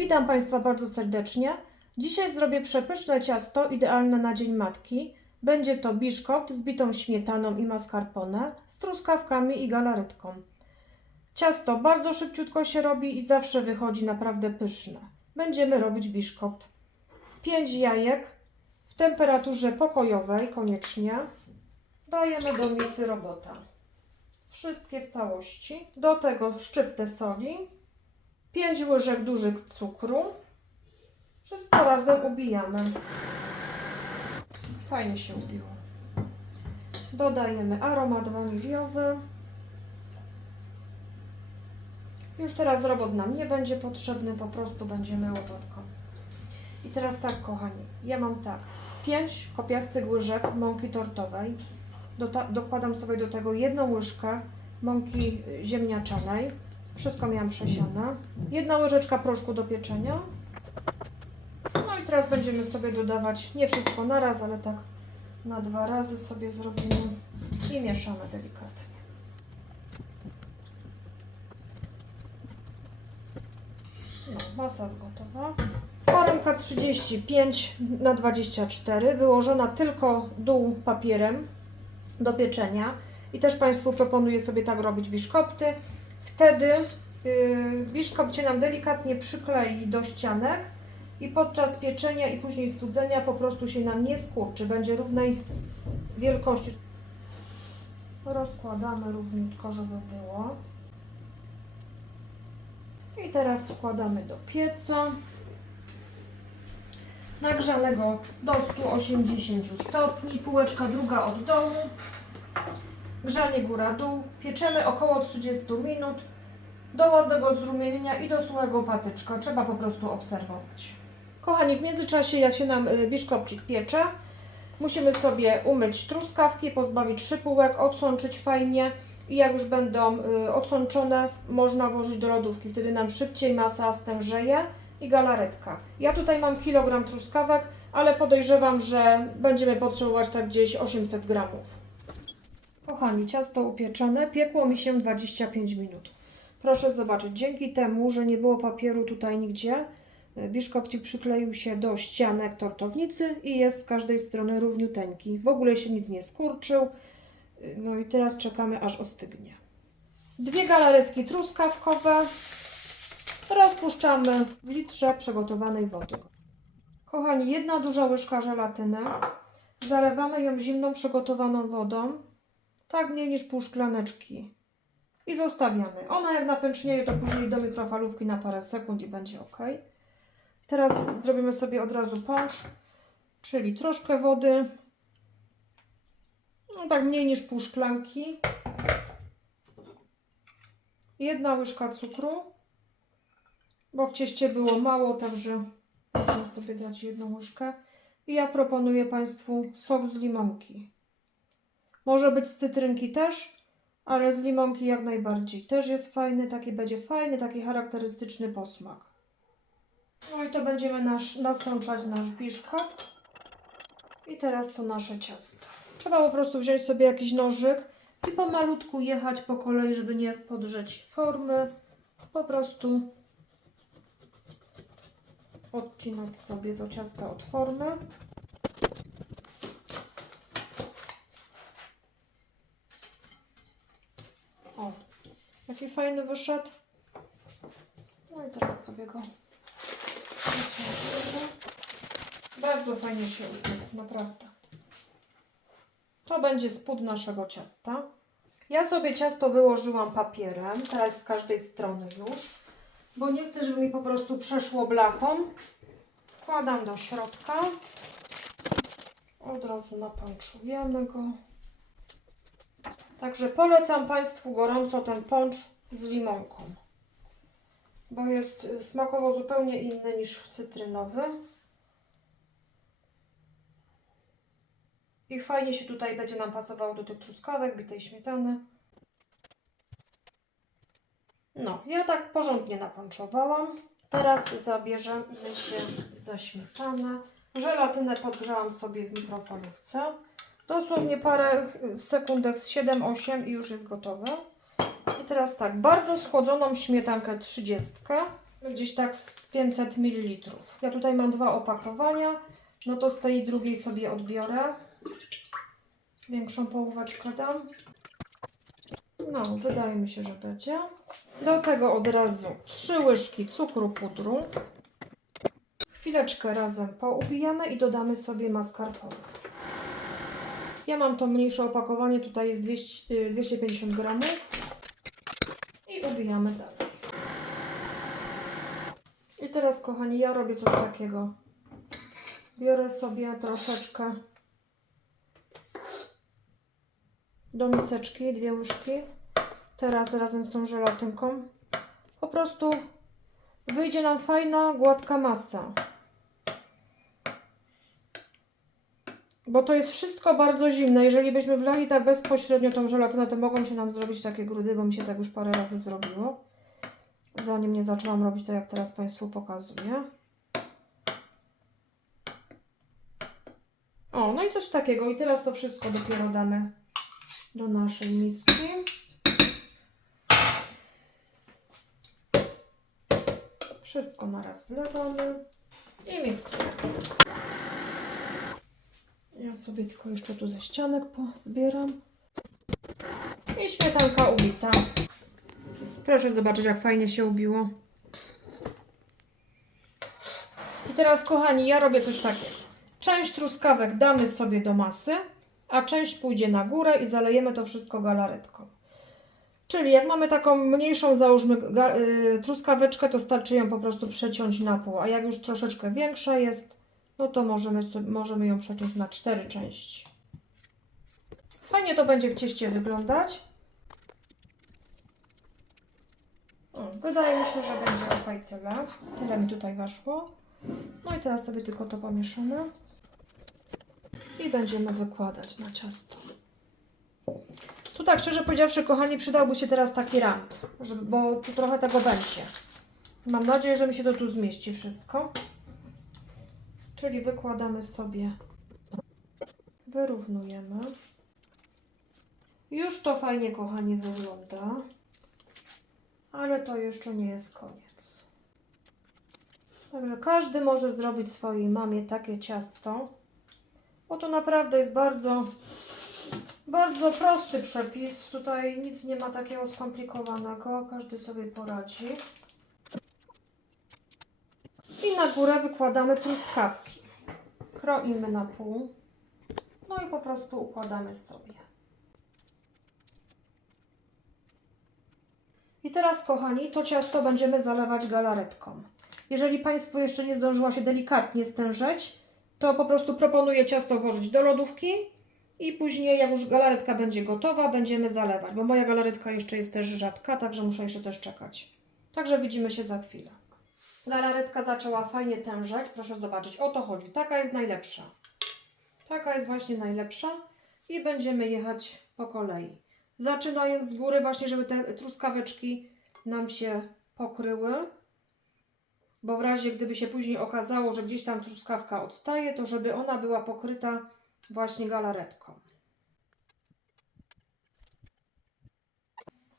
Witam Państwa bardzo serdecznie. Dzisiaj zrobię przepyszne ciasto idealne na Dzień Matki. Będzie to biszkopt z bitą śmietaną i mascarpone z truskawkami i galaretką. Ciasto bardzo szybciutko się robi i zawsze wychodzi naprawdę pyszne. Będziemy robić biszkopt. 5 jajek w temperaturze pokojowej koniecznie. Dajemy do misy robota. Wszystkie w całości. Do tego szczyptę soli. 5 łyżek dużych cukru. Wszystko razem ubijamy. Fajnie się ubiło. Dodajemy aromat waniliowy. Już teraz robot nam nie będzie potrzebny, po prostu będziemy łopatką. I teraz tak, kochani, ja mam tak, 5 kopiastych łyżek mąki tortowej. Dokładam sobie do tego 1 łyżkę mąki ziemniaczanej. Wszystko miałam przesiane. 1 łyżeczka proszku do pieczenia. No i teraz będziemy sobie dodawać, nie wszystko na raz, ale tak na 2 razy sobie zrobimy i mieszamy delikatnie. No, masa jest gotowa. Foremka 35×24, wyłożona tylko dół papierem do pieczenia. I też Państwu proponuję sobie tak robić biszkopty. Wtedy biszkopt się nam delikatnie przyklei do ścianek i podczas pieczenia i później studzenia po prostu się nam nie skurczy. Będzie równej wielkości. Rozkładamy równiutko, żeby było. I teraz wkładamy do pieca nagrzanego do 180 stopni, półeczka druga od dołu, grzanie góra-dół. Pieczemy około 30 minut do ładnego zrumienienia i do suchego patyczka. Trzeba po prostu obserwować. Kochani, w międzyczasie jak się nam biszkopcik piecze, musimy sobie umyć truskawki, pozbawić szypułek, odsączyć fajnie. I jak już będą odsączone, można włożyć do lodówki. Wtedy nam szybciej masa stężeje i galaretka. Ja tutaj mam kilogram truskawek, ale podejrzewam, że będziemy potrzebować tak gdzieś 800 gramów. Kochani, ciasto upieczone. Piekło mi się 25 minut. Proszę zobaczyć, dzięki temu, że nie było papieru tutaj nigdzie, biszkopcik przykleił się do ścianek tortownicy i jest z każdej strony równiuteńki. W ogóle się nic nie skurczył. No i teraz czekamy, aż ostygnie. 2 galaretki truskawkowe rozpuszczamy w litrze przygotowanej wody. Kochani, 1 duża łyżka żelatyny. Zalewamy ją zimną przygotowaną wodą, tak mniej niż pół szklaneczki. I zostawiamy. Ona jak napęcznieje, to później do mikrofalówki na parę sekund i będzie ok. Teraz zrobimy sobie od razu poncz, czyli troszkę wody. No tak mniej niż pół szklanki. 1 łyżka cukru, bo w cieście było mało, także można sobie dać 1 łyżkę. I ja proponuję Państwu sok z limonki. Może być z cytrynki też, ale z limonki jak najbardziej. Też jest fajny, taki będzie fajny, taki charakterystyczny posmak. No i to będziemy nasączać nasz biszkopt. I teraz to nasze ciasto. Trzeba po prostu wziąć sobie jakiś nożyk i pomalutku jechać po kolei, żeby nie podrzeć formy. Po prostu odcinać sobie to ciasto od formy. O, jaki fajny wyszedł. No i teraz sobie go wyciągnę. Bardzo fajnie się upiekł, naprawdę. To będzie spód naszego ciasta. Ja sobie ciasto wyłożyłam papierem, teraz z każdej strony już, bo nie chcę, żeby mi po prostu przeszło blachą. Wkładam do środka. Od razu napańczujemy go. Także polecam Państwu gorąco ten poncz z limonką, bo jest smakowo zupełnie inny niż cytrynowy. I fajnie się tutaj będzie nam pasował do tych truskawek, bitej śmietany. No, ja tak porządnie naponczowałam. Teraz zabierzemy się za śmietanę. Żelatynę podgrzałam sobie w mikrofalówce. Dosłownie parę sekundek z 7-8 i już jest gotowe. I teraz tak, bardzo schłodzoną śmietankę 30 gdzieś tak z 500 ml. Ja tutaj mam 2 opakowania, no to z tej drugiej sobie odbiorę. Większą połóweczkę dam. No, wydaje mi się, że będzie. Do tego od razu 3 łyżki cukru pudru. Chwileczkę razem poubijamy i dodamy sobie mascarpone. Ja mam to mniejsze opakowanie, tutaj jest 250 gramów. I ubijamy dalej. I teraz, kochani, ja robię coś takiego. Biorę sobie troszeczkę do miseczki, 2 łyżki. Teraz razem z tą żelatynką po prostu wyjdzie nam fajna, gładka masa. Bo to jest wszystko bardzo zimne. Jeżeli byśmy wlali tak bezpośrednio tą żelatynę, to mogą się nam zrobić takie grudy, bo mi się tak już parę razy zrobiło. Zanim nie zaczęłam robić to, jak teraz Państwu pokazuję. O, no i coś takiego. I teraz to wszystko dopiero damy do naszej miski. Wszystko naraz wlewamy i miksujemy. Ja sobie tylko jeszcze tu ze ścianek pozbieram. I śmietanka ubita. Proszę zobaczyć, jak fajnie się ubiło. I teraz, kochani, ja robię coś takiego. Część truskawek damy sobie do masy, a część pójdzie na górę i zalejemy to wszystko galaretką. Czyli jak mamy taką mniejszą, załóżmy, truskaweczkę, to starczy ją po prostu przeciąć na pół. A jak już troszeczkę większa jest, no to możemy ją przeciąć na 4 części. Fajnie to będzie w cieście wyglądać. Wydaje mi się, że będzie ok, tyle. Tyle mi tutaj weszło. No i teraz sobie tylko to pomieszamy. I będziemy wykładać na ciasto. Tu tak szczerze powiedziawszy, kochani, przydałby się teraz taki rant, bo tu trochę tego będzie. Mam nadzieję, że mi się to tu zmieści wszystko. Czyli wykładamy sobie, wyrównujemy. Już to fajnie, kochani, wygląda. Ale to jeszcze nie jest koniec. Także każdy może zrobić swojej mamie takie ciasto. Bo to naprawdę jest bardzo, bardzo prosty przepis. Tutaj nic nie ma takiego skomplikowanego. Każdy sobie poradzi. I na górę wykładamy truskawki. Kroimy na pół. No i po prostu układamy sobie. I teraz, kochani, to ciasto będziemy zalewać galaretką. Jeżeli Państwo jeszcze nie zdążyła się delikatnie stężeć, to po prostu proponuję ciasto włożyć do lodówki i później, jak już galaretka będzie gotowa, będziemy zalewać, bo moja galaretka jeszcze jest też rzadka, także muszę jeszcze też czekać. Także widzimy się za chwilę. Galaretka zaczęła fajnie tężeć, proszę zobaczyć, o to chodzi, taka jest najlepsza. Taka jest właśnie najlepsza i będziemy jechać po kolei. Zaczynając z góry właśnie, żeby te truskaweczki nam się pokryły. Bo w razie gdyby się później okazało, że gdzieś tam truskawka odstaje, to żeby ona była pokryta właśnie galaretką.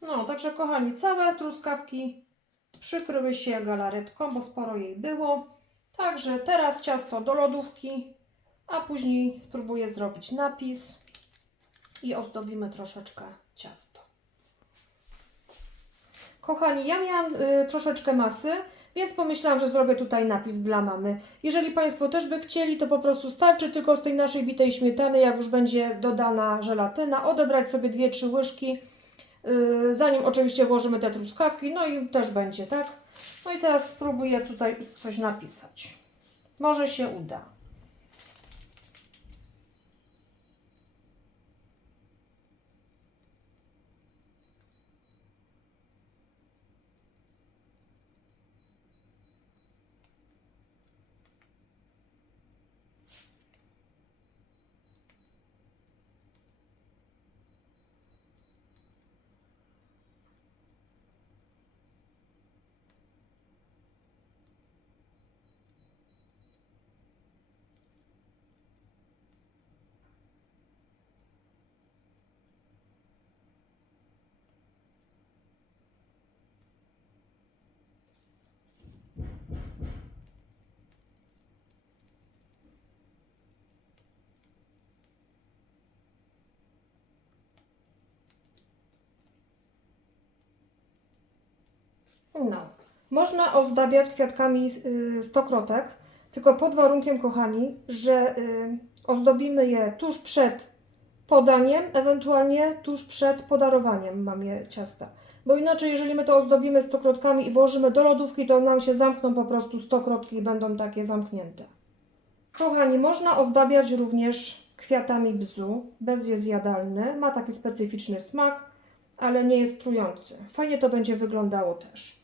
No, także kochani, całe truskawki przykryły się galaretką, bo sporo jej było. Także teraz ciasto do lodówki, a później spróbuję zrobić napis i ozdobimy troszeczkę ciasto. Kochani, ja miałam troszeczkę masy, więc pomyślałam, że zrobię tutaj napis dla mamy. Jeżeli Państwo też by chcieli, to po prostu starczy tylko z tej naszej bitej śmietany, jak już będzie dodana żelatyna, odebrać sobie 2-3 łyżki, zanim oczywiście włożymy te truskawki, no i też będzie, tak? No i teraz spróbuję tutaj coś napisać. Może się uda. No. Można ozdabiać kwiatkami stokrotek, tylko pod warunkiem, kochani, że ozdobimy je tuż przed podaniem, ewentualnie tuż przed podarowaniem mamie ciasta. Bo inaczej, jeżeli my to ozdobimy stokrotkami i włożymy do lodówki, to nam się zamkną po prostu stokrotki i będą takie zamknięte. Kochani, można ozdabiać również kwiatami bzu. Bez jest jadalny, ma taki specyficzny smak, ale nie jest trujący. Fajnie to będzie wyglądało też.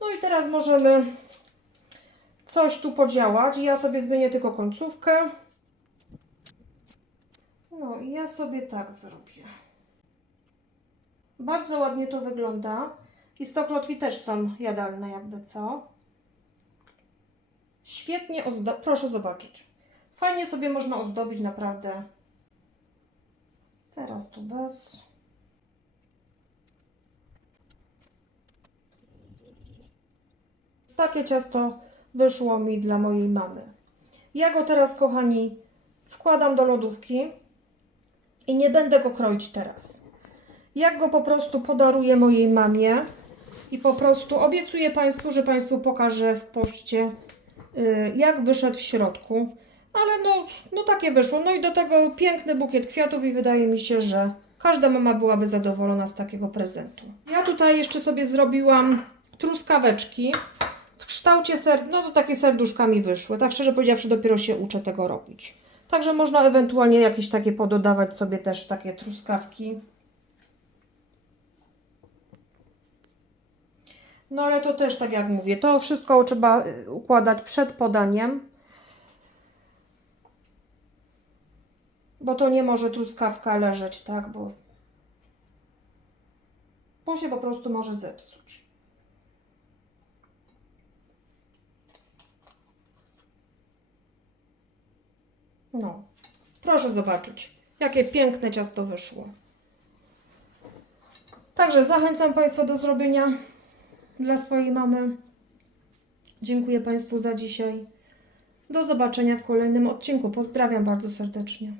No i teraz możemy coś tu podziałać. Ja sobie zmienię tylko końcówkę. No i ja sobie tak zrobię. Bardzo ładnie to wygląda. I stokrotki też są jadalne, jakby co. Świetnie proszę zobaczyć. Fajnie sobie można ozdobić, naprawdę. Teraz tu bez. Takie ciasto wyszło mi dla mojej mamy. Ja go teraz, kochani, wkładam do lodówki i nie będę go kroić teraz. Jak go po prostu podaruję mojej mamie i po prostu obiecuję Państwu, że Państwu pokażę w poście, jak wyszedł w środku. Ale no takie wyszło. No i do tego piękny bukiet kwiatów i wydaje mi się, że każda mama byłaby zadowolona z takiego prezentu. Ja tutaj jeszcze sobie zrobiłam truskaweczki w kształcie no to takie serduszka mi wyszły. Tak szczerze powiedziawszy, dopiero się uczę tego robić. Także można ewentualnie jakieś takie pododawać sobie też takie truskawki. No ale to też, tak jak mówię, to wszystko trzeba układać przed podaniem. Bo to nie może truskawka leżeć, tak? Bo się po prostu może zepsuć. No, proszę zobaczyć, jakie piękne ciasto wyszło. Także zachęcam Państwa do zrobienia dla swojej mamy. Dziękuję Państwu za dzisiaj. Do zobaczenia w kolejnym odcinku. Pozdrawiam bardzo serdecznie.